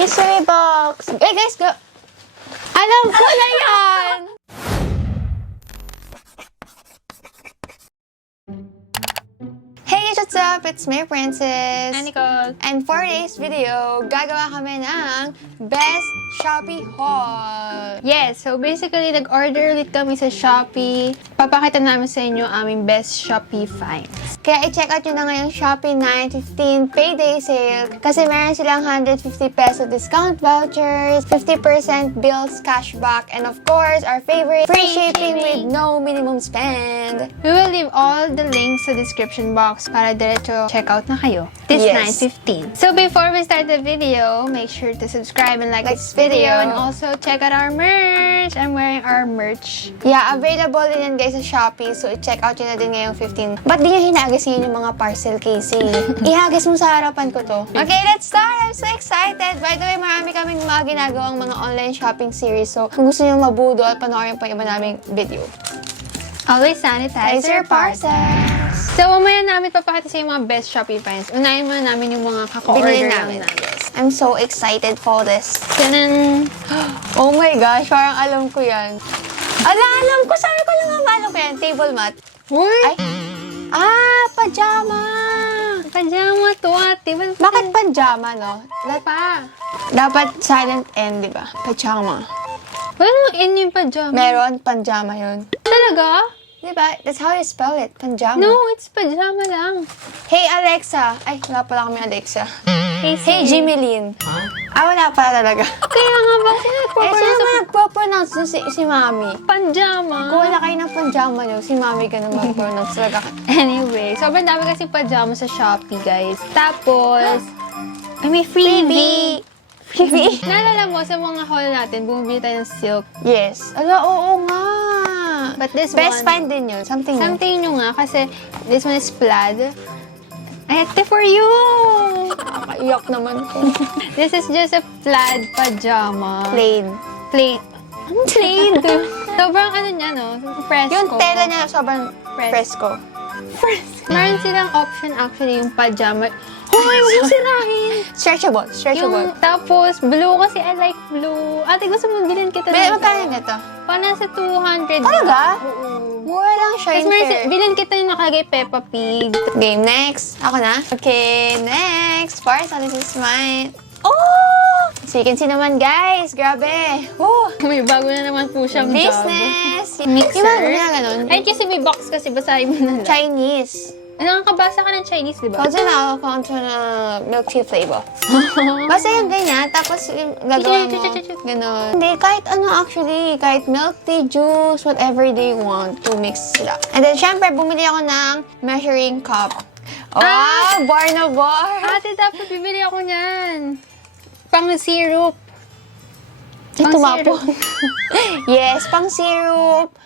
Mystery box! Eh guys, go! Alam ko na yan! Hey, what's up? It's me, Princess. And Nicole. And for today's video, gagawa kami ng Best Shopee Haul. Yes, so basically, nag-order ulit kami sa Shopee. Papakita namin sa inyo ang aming best Shopee finds. Kaya i-check out nyo na ngayong Shopee 9/15 Payday sale kasi meron silang 150 peso discount vouchers, 50% bills cashback, and of course, our favorite, free shipping with no minimum spend. We will leave all the links sa description box para diretso check out na kayo. This Yes. 9/15. So before we start the video, make sure to subscribe and like this video. And also check out our merch. I'm wearing our merch. Yeah, available din yan guys sa Shopee. So, i-check out nyo na din ngayong 15. Ba't di nyo hinagasin yung mga parcel casing? Ihagis mo sa harapan ko to. Okay, let's start! I'm so excited! By the way, marami kaming mga ginagawang mga online shopping series. So, kung gusto nyo mabudo at panoorin pa yung iba naming video. Always sanitize your parcels. So, mamaya namin papakita sa yung mga best Shopee finds. Unahin muna namin yung mga Binili kaka-order namin. namin. Yes. I'm so excited for this. Ganun. Oh my gosh, parang alam ko yan. Alam ko! Sabi ko lang ang ano ko yan. Table mat. Uy! Ay! Pajama! Pajama to, ate. Bakit pajama, no? Pa? Dapat silent N, di ba? Pajama. Wala namang N yung pajama. Meron, pajama yun. Talaga? Di ba? That's how you spell it. Pajama. No, it's pajama lang. Hey, Alexa. Ay, wala pala kami Alexa. Hey, Hey, Jimeline. Wala pala talaga. Kaya nga ba? Sino Sino nagpo-pronounce naman nagpo-pronounce nun si Mami? pajama? Kung wala kayo ng pajama nyo, si Mami ka na mag-pronounce talaga. Anyway, sobrang dami kasi pajama sa Shopee, guys. Tapos, ay, may freebie. Freebie? Naalala mo, sa mga haul natin, bumibili tayo ng silk. Yes. Ala, oo nga. But this Best one, find din yun. Something new. something nyo nga, kasi this one is plaid. Ay, ate, for you! Nakakaiyak naman ko. This is just a plaid pajama. Plain. Plain. Ang plain. Sobrang ano niya, no? Fresco. Yung tela niya sobrang fresco. Meron silang option actually yung pajama. Hoy, huwag mo sirahin! Stretchable. Stretchable. Yung, tapos, blue kasi I like blue. Ate, gusto mo bilhin kita May nito? magkano nito? Pa nasa 200. Talaga? Oo. Mura lang siya. Tapos, Fair. bilhin kita yung nakalagay Peppa Pig. Game, next. Ako na? Okay, next. First, this is mine. Oh! So you can see naman, guys. Grabe. Woo! May bago na naman po siyang Business. Mixer. Di ba ganun? Ay, kasi may box kasi basahin mo na lang. Chinese. Nakakabasa ka ng Chinese, di ba? Kasi nakakakonto na milk tea flavor. Basta yung ganyan, tapos yung gagawa mo. Ganon. Hindi, kahit ano actually. Kahit milk tea, juice, whatever they want to mix sila. And then, syempre, bumili ako ng measuring cup. Wow! Bar na bar! Ate, dapat bibili ako niyan. Pang syrup. Ay, tumapon. Yes, pang syrup.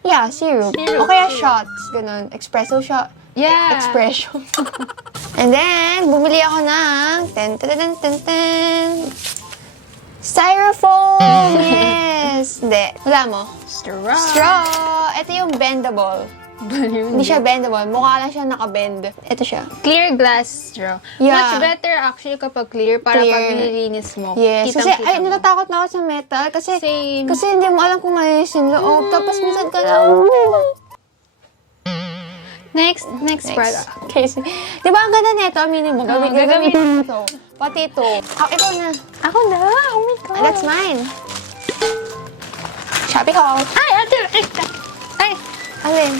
Yeah, syrup. Syrup. O kaya shots. Ganon. Espresso shot. Yeah. Expression. And then, bumili ako ng styrofoam! Yes! Hindi. Wala mo? Straw. Straw! Ito yung bendable. Hindi siya bendable. Mukha lang siya nakabend. Ito siya. Clear glass straw. Yeah. Much better actually kapag clear para Clear. pag nililinis mo. Yes. Kasi, kitang-kita ay, mo. natatakot na ako sa metal. Kasi, Same. kasi hindi mo alam kung malinis yung loob. Tapos, minsan ka lang. Next product. Okay. Di ba ang ganda nito? Aminin mo. Gagamitin mo ito. Pati ito. Ikaw na. Ako na! Oh my God! That's mine. Shopee haul. Ay! Ate! Ay! Alin?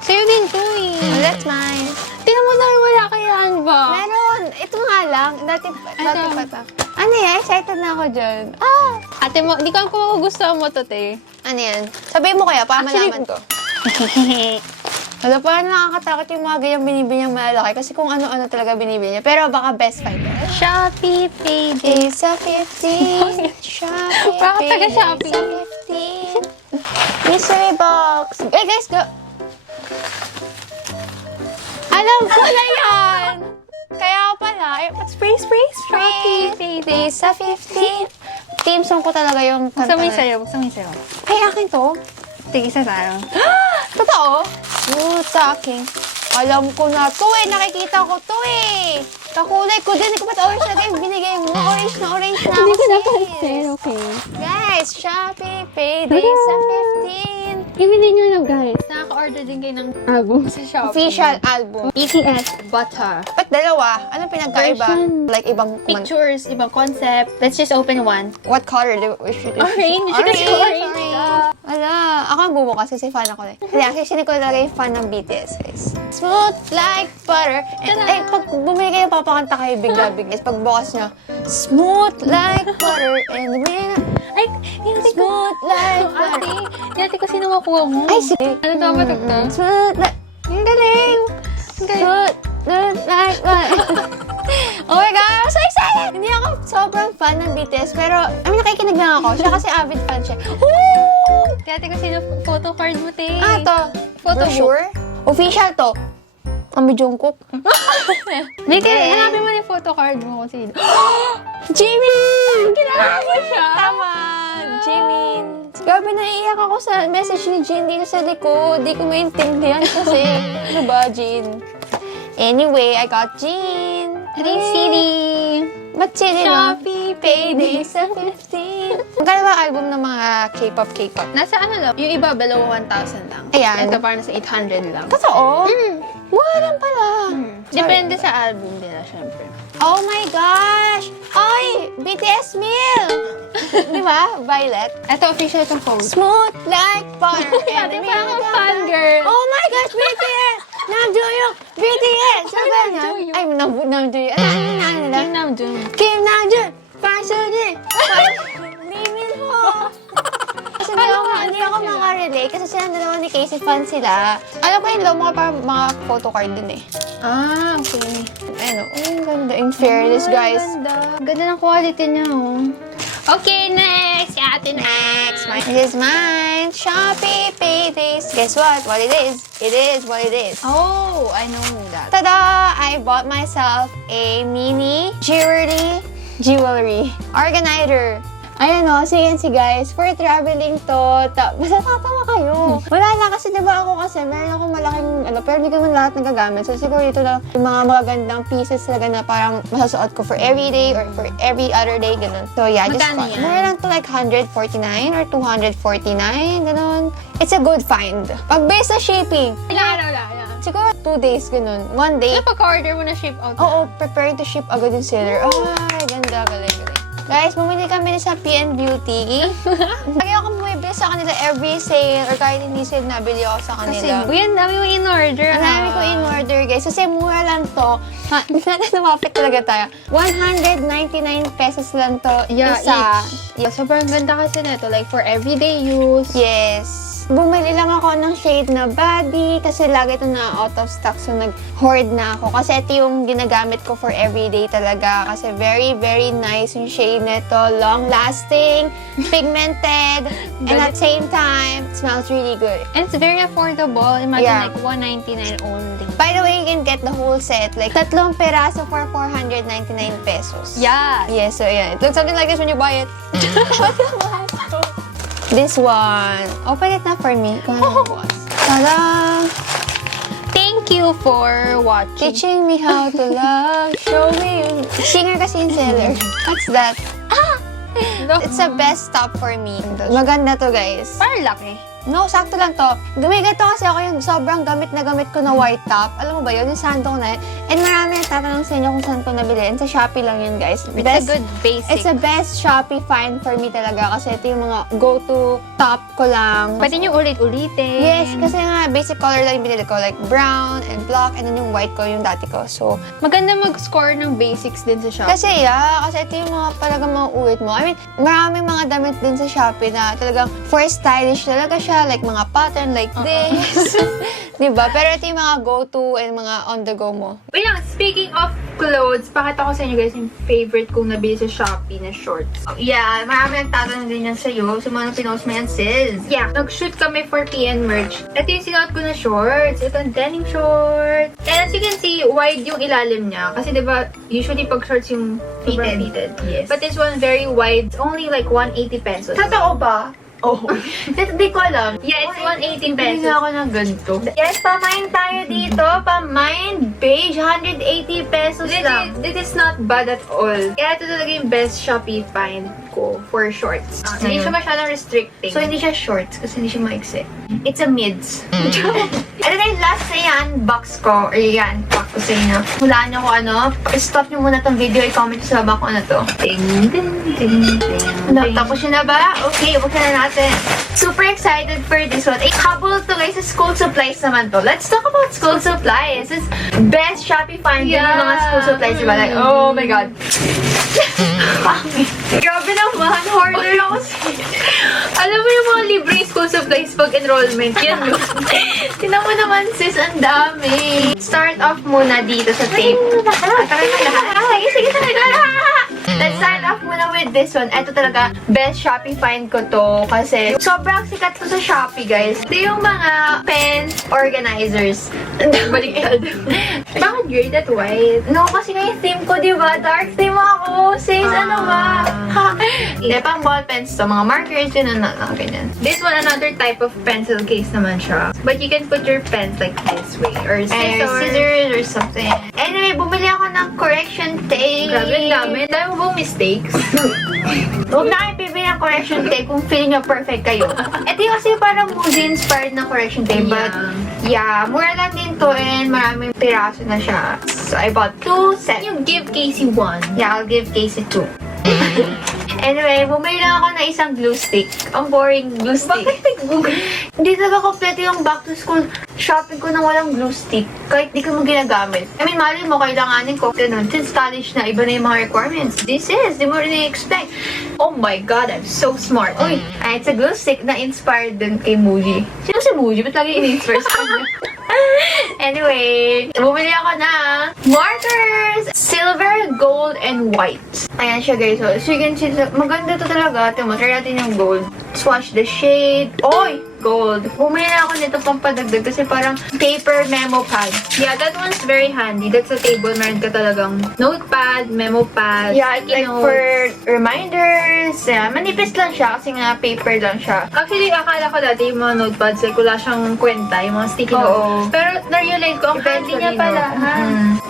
Sa'yo din to eh. That's mine. Tingnan mo dahil wala kayaan ba? Meron. Ito nga lang. Dati pa ta. Ano yan? Excited na ako dyan. Ate mo, di ko alam kung magugustuhan mo to, te. Ano yan? Sabihin mo kaya para Actually, malaman ko. Wala pa nakakatakot yung mga ganyang binibili niyang malalaki kasi kung ano-ano talaga binibili niya. Pero baka best find ko. Shopee Payday. It's a 15. Shopee. Bakit taga Shopee? It's a 15. Mystery box. Eh guys, go. Alam ko na yan! Kaya pala, spray. Shopee Payday. It's a 15. Team song ko talaga yung kanta. Buksan mo yung sayo. Ay, akin to. Sige, isa tayo. Totoo? Good talking. Alam ko na to eh. Nakikita ko to eh. Kakulay ko din. Ikaw ba't orange na kayo binigay mo? Orange na ako, Hindi ko sis. napansin, okay. Guys, Shopee Payday sa 15. Even din nyo alam, guys, nakaka-order din kayo ng album sa Shopee. Official album. BTS Butter. Ba't dalawa? Anong pinagkaiba? Version. Like, ibang Pictures, ibang concept. Let's just open one. What color do we should Orange. Orange. Orange. Wala. Ako ang gumo kasi si fan ako eh. Kasi actually, si Nicole talaga yung fan ng BTS, guys. Smooth like butter. Eh, pag bumili kayo, papakanta kayo bigla-bigla. Pag bukas niya, smooth like butter. And the Ay, hindi ko. smooth like butter. Yati ko sino makuha mo. Ay, sige. Ano to ba ito? Smooth like... Ang galing! Smooth like butter. Oh my God, I'm so excited! Hindi ako sobrang fan ng BTS, pero, nakikinig lang ako. Siya kasi avid fan siya. Woo! Yati ko sino photo card mo, te. Ah, to. Photo Brochure? Official to. Kami Jungkook. Hindi, hanapin mo yung photo card mo kung sino. Jimin! Kailangan mo siya. Tama! Jimin. Grabe, naiiyak ako sa message ni Jin dito sa likod. Di ko maintindihan kasi. Ano ba, Jin? Anyway, I got Jin. Ito yung CD. Ba't CD, no? Shopee Payday Sa 15. Magkano ba album ng mga K-pop? Nasa ano lang, yung iba below 1,000 lang. Ayan. Ito parang nasa 800 lang. Totoo? Mura lang pala. Depende sa album nila, syempre. Oh my gosh! Ay! BTS meal! Di ba? Violet. Ito, official itong pose. Smooth like butter. Ate, parang kang fangirl. Oh my gosh, BTS! Namjoon! BTS! Sabi niya? Namjoon. Ay, Namjoon. Kim Namjoon. Kim Namjoon! Park Seo-jin! Lee Min-ho! Kasi hindi ako makarelate kasi silang dalawa ni Casey fan sila. Alam ko yung Lomo parang mga photo card din eh. Ah, okay. Ayun, ang ganda. In fairness, guys. Ganda. Ganda ng quality niya, oh. Okay, next! Si ate next! This is mine. Shopee Paydays. Guess what? What it is? It is what it is. Oh, I know that. Tada! I bought myself a mini jewelry organizer. Ayan o, sige guys, for traveling to, basta tatawa kayo. Wala na kasi diba ako kasi, meron akong malaking, pero hindi ko naman lahat nagagamit. So siguro ito lang yung mga magagandang pieces talaga na parang masasuot ko for every day or for every other day, ganun. So yeah, just Magkano yan? mura lang to like 149 or 249, ganun. It's a good find. Pag based sa shipping, Ilang araw lang. siguro 2 days, ganun. 1 day. Yung pagka-order mo na ship out. Oo, preparing to ship agad yung seller. Ay, ganda, galing. Guys, bumili kami sa PN Beauty. Lagi ako bumibili sa kanila every sale or kahit hindi sale, nabili ako sa kanila. Kasi, ang dami mo in-order. Ang dami ko in-order, guys. Kasi mura lang to. Hindi natin lumapit talaga tayo. 199 pesos lang to. Isa. Yeah, sobrang ganda kasi nito. Like, for everyday use. Yes. Bumili lang ako ng shade na body kasi lagi ito na out of stock. So, nag-hoard na ako. Kasi ito yung ginagamit ko for everyday talaga. Kasi very, very nice yung shade nito. Long-lasting, pigmented, and at the same time, it smells really good. And it's very affordable. Imagine Yeah. like 199 only. By the way, you can get the whole set. Like, 3 peraso for 499 pesos. Yeah. Yes, so yeah. It looks something like this when you buy it. This one. Open it na for me. Kung ano was. Tada! Thank you for watching. Teaching me how to love. Show me you. Singer kasi yung seller. What's that? It's the best top for me. Maganda to, guys. Parang laki. No, sakto lang to. Gumigato kasi ako yung sobrang gamit na gamit ko na white top. Alam mo ba yun? Yung sandong na yun. And marami nagtatanong sa inyo kung saan ko nabili. And sa Shopee lang yun, guys. It's a good basic. It's the best Shopee find for me talaga. Kasi ito yung mga go-to top ko lang. Pwede nyo ulit-ulitin. Yes, kasi nga basic color lang yung binili ko. Like brown and black. And then yung white ko yung dati ko. So, Maganda mag-score ng basics din sa Shopee. kasi kasi ito yung mga talagang mauulit mo. I mean, maraming mga damit din sa Shopee na talagang for stylish talaga siya. Like mga pattern like this. Diba? Pero ito yung mga go-to and mga on-the-go mo. Wait lang, speaking of clothes, pakita ko sa inyo guys yung favorite kong nabili sa Shopee na shorts. Yeah, marami nagtatanong din yan sa'yo. Sa mga pinost mo yan, sis. Yeah, nag-shoot kami for PN merch. Ito yung sinuot ko na shorts. Ito yung denim shorts. And as you can see, wide yung ilalim niya. Kasi diba, usually pag shorts yung fitted. Yes. But this one very wide. It's only like 180 pesos. Totoo ba? Oh. Hindi ko alam. Yeah, it's 118 Hindi pesos. nga ako ng ganito. Yes, pamain tayo dito. Pamain beige. 180 pesos lang. This is not bad at all. Kaya ito talaga yung best Shopee find ko for shorts. Hindi siya masyadong restricting. So, hindi siya shorts kasi hindi siya maiksi. It's a mids. Ano na yung last na yan, box ko. Or yan, pack ko sa inyo. Hulaan nyo kung ano. Stop nyo muna tong video. I-comment nyo sa baba kung ano to. Ding, ding, ding, ding, ding. Tapos yun na ba? Okay, buksan na natin. Super excited for this one. Eh, couple to guys sa school supplies naman to. Let's talk about school supplies. It's best Shopee find yung mga school supplies, diba? Like, oh my God. Grabe naman, hoarder ako Alam mo yung mga libreng school supplies pag enrollment, yan yun. Tinan mo naman sis, ang dami. Start off muna dito sa tape. Tara na lahat. Sige, let's start off muna with this one. Ito talaga, best Shopee find ko to. Kasi sobrang sikat ko sa Shopee, guys. Ito yung mga pen organizers. Baliktad. Bakit grade at white? No, kasi nga yung theme ko, di ba? Dark theme ako. Sis, ano ba? Hindi, pang ball pens to. Mga markers, yun na ganyan. This one, another type of pencil case naman siya. But you can put your pens like this way. Or Scissors or something. Anyway, bumili ako ng correction tape. Grabe, ang dami. Dami mo bang mistakes? Huwag na kayo bibili ng correction tape kung feeling nyo perfect kayo. Ito yung kasi parang movie-inspired na correction tape. But, yeah, mura lang din to and maraming piraso na siya. So, I bought 2 sets. You give Casey 1. Yeah, I'll give Casey 2. Anyway, bumili lang ako ng isang glue stick. Ang boring glue stick. Bakit nag-google? Hindi talaga kompleto yung back to school shopping ko nang walang glue stick. Kahit di ko mo ginagamit. I mean, mali mo, kailanganin ko. Ganun, since college na, iba na yung mga requirements. This is, di mo rin i-expect. Oh my God, I'm so smart. Uy, it's a glue stick na inspired din kay Muji. Sino si Muji? Ba't lagi in-inspire sa kanya? Anyway, bumili ako ng markers! Silver, gold, and white. Ayan siya guys. So you can see, maganda to talaga. Tingnan mo, try natin yung gold. Swatch the shade. Oy! Gold. Bumili na ako nito pampadagdag kasi parang paper memo pad. Yeah, that one's very handy. That's a table. Meron ka talagang notepad, memo pad, Yeah, sticky like notes. for reminders. Yeah, manipis lang siya kasi nga paper lang siya. Actually, akala ko dati yung mga notepads, like wala siyang kwenta, yung mga sticky Oo. notes. Pero na-realize ko, ang handy niya pala.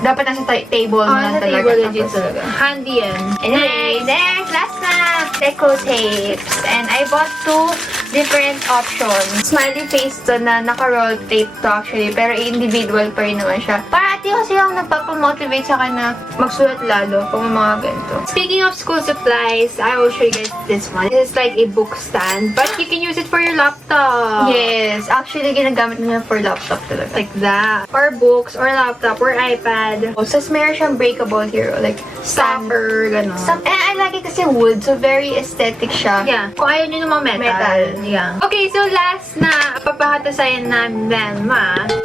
Dapat nasa table mo lang Sa talaga. table legit Tapos, talaga. Handy yan. Anyway, next, last na, deco tapes. And I bought 2 different options. Smiley face to na naka-roll tape to actually, pero individual pa rin naman siya. Para ati kasi yung nagpapamotivate sa akin na magsulat lalo pag may mga ganito. Speaking of school supplies, I will show you guys this one. This is like a book stand, but you can use it for your laptop. Yes, actually ginagamit mo yan for laptop talaga. Like that. Or books, or laptop, or iPad. So, meron siyang breakable here, like Stopper, gano'n. I like it kasi wood, so very aesthetic siya. Yeah. Kung ayaw nyo ng mga metal. Yeah. Okay, so last na papahatasayan namin,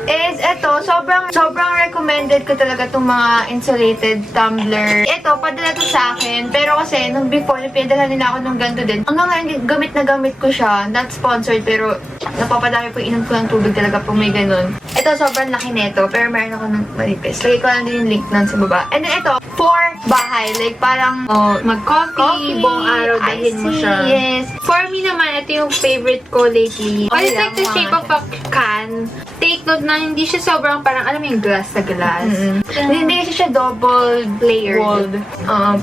Is ito, sobrang recommended ko talaga itong mga insulated tumbler. Ito, padala to sa akin. Pero kasi, nung before, pinadala nila ako nung ganito din. Hanggang ngayon, gamit na gamit ko siya. Not sponsored, pero napapadami po inom ko ng tubig talaga pag may ganun. Ito, sobrang laki nito, pero meron ako ng manipis. Lagay ko lang din yung link nun sa baba. And then ito, for bahay. Like, parang, mag-coffee, buong araw dalhin mo siya. Yes. For me naman, ito yung favorite ko lately. Oh, It's like the shape of a can. Take note na hindi siya sobrang parang, alam mo yung glass sa glass. Hindi kasi siya double Layered. walled.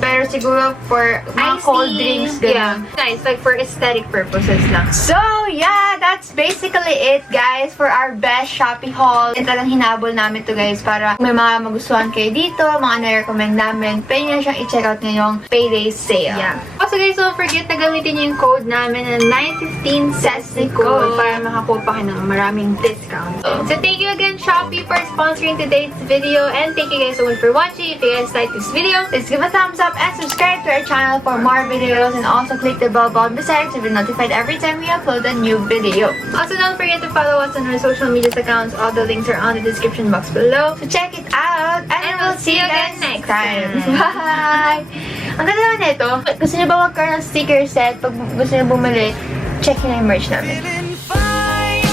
Pero siguro for mga cold drinks, Yeah. ganun. Nice. Like for aesthetic purposes lang. So, yeah, that's basically it, guys, for our best Shopee haul. Ito lang hinabol namin to, guys, para may mga magustuhan kayo dito, mga na-recommend namin. Pwede nyo siyang i-check out ngayong Payday sale. Yeah. Also guys, don't forget na gamitin yung code namin na 915 says Nicole para makakuha pa kayo ng maraming discounts. So thank you again, Shopee, for sponsoring today's video, and thank you guys so much for watching. If you guys like this video, Please give a thumbs up and subscribe to our channel for more videos, and also click the bell button beside to be notified every time we upload a new video. also don't forget to follow us on our social media accounts. All the links are on the description box below. So check it out, and we'll see you guys next time. time. Bye! Ang ganda naman nito. Gusto niyo ba magkaroon ng sticker set? Pag gusto niyo bumili, check nyo na yung merch namin. Feeling fine,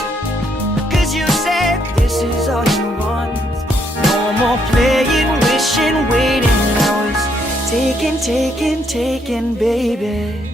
'cause you said this is all you want. No more playing, wishing, waiting. I was taken, baby.